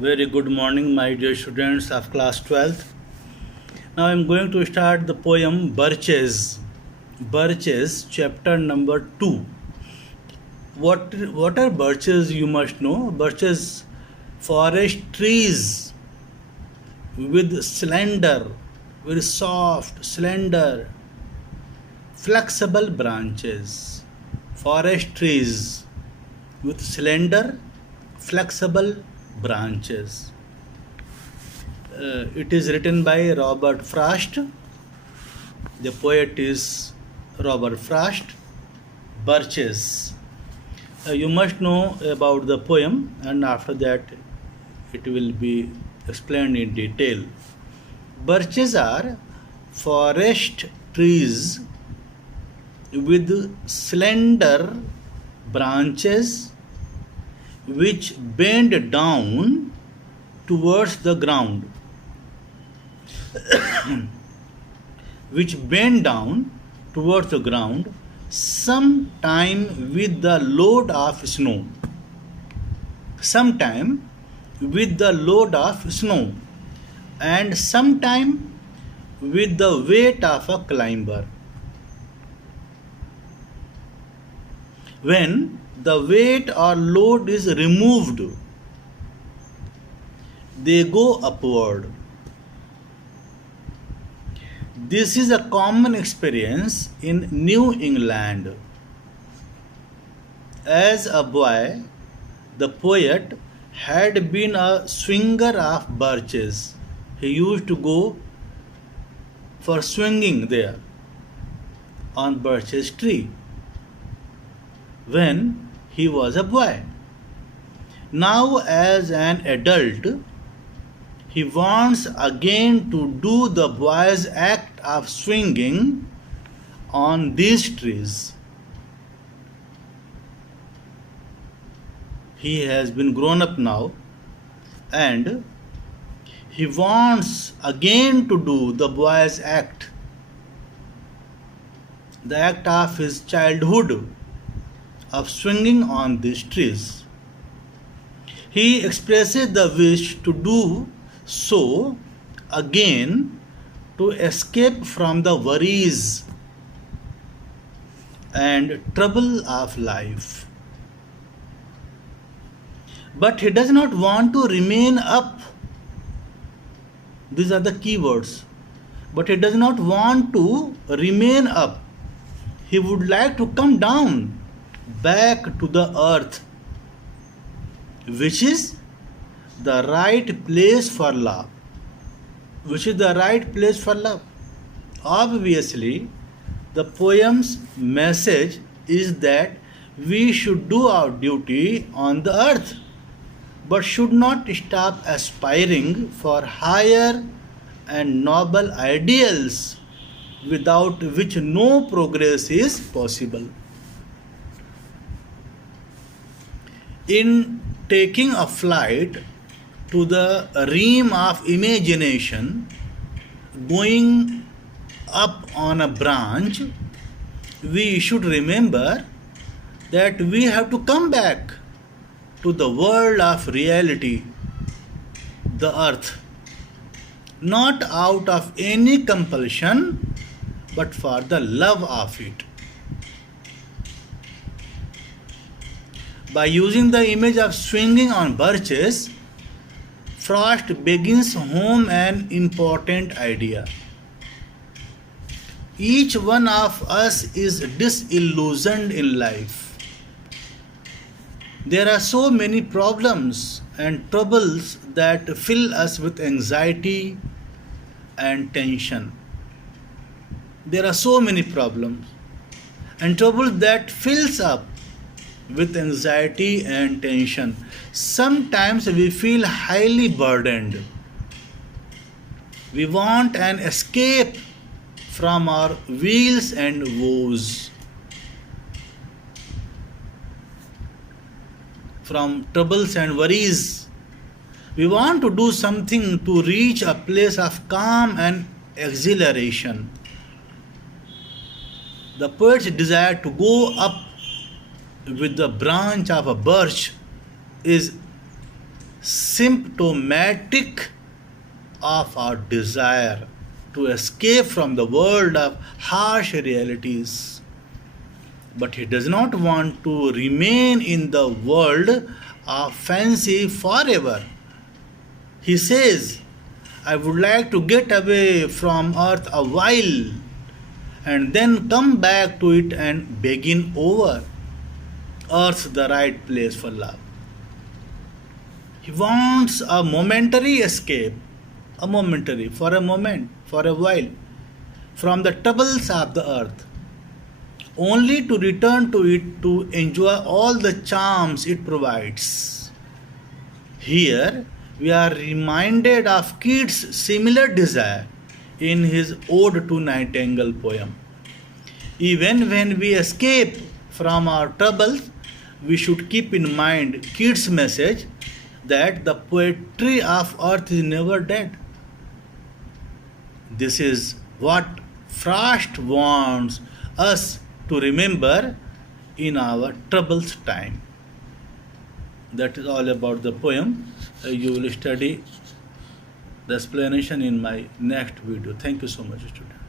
Very good morning, my dear students of class 12th. Now I am going to start the poem Birches. Birches, chapter number 2. What are birches? You must know. Birches, forest trees with slender, very soft, slender, flexible branches. Forest trees with slender, flexible branches. It is written by Robert Frost. The poet is Robert Frost. Birches. You must know about the poem, and after that, it will be explained in detail. Birches are forest trees with slender branches which bend down towards the ground, which bend down towards the ground, sometime with the load of snow, sometime with the load of snow, and sometime with the weight of a climber. When the weight or load is removed, they go upward. This is a common experience in New England. As a boy, the poet had been a swinger of birches. He used to go for swinging there on birches tree when he was a boy. Now, as an adult, he wants again to do the boy's act of swinging on these trees. He has been grown up now and he wants again to do the boy's act, the act of his childhood of swinging on these trees. He expresses the wish to do so again to escape from the worries and trouble of life. But he does not want to remain up. These are the key words. But he does not want to remain up. He would like to come down back to the earth, which is the right place for love. Which is the right place for love. Obviously, the poem's message is that we should do our duty on the earth, but should not stop aspiring for higher and noble ideals without which no progress is possible. In taking a flight to the realm of imagination, going up on a branch, we should remember that we have to come back to the world of reality, the earth, not out of any compulsion, but for the love of it. By using the image of swinging on birches, Frost begins home an important idea. Each one of us is disillusioned in life. There are so many problems and troubles that fill us with anxiety and tension. There are so many problems and troubles that fills up with anxiety and tension. Sometimes we feel highly burdened. We want an escape from our wheels and woes, from troubles and worries. We want to do something to reach a place of calm and exhilaration. The poet's desire to go up with the branch of a birch is symptomatic of our desire to escape from the world of harsh realities. But he does not want to remain in the world of fancy forever. He says, I would like to get away from earth a while and then come back to it and begin over. Earth's the right place for love. He wants a momentary escape, for a moment, for a while, from the troubles of the earth, only to return to it to enjoy all the charms it provides. Here, we are reminded of Keats' similar desire in his Ode to Nightingale poem. Even when we escape from our troubles, we should keep in mind Keats' message that the poetry of earth is never dead. This is what Frost wants us to remember in our troubles time. That is all about the poem. You will study the explanation in my next video. Thank you so much, students.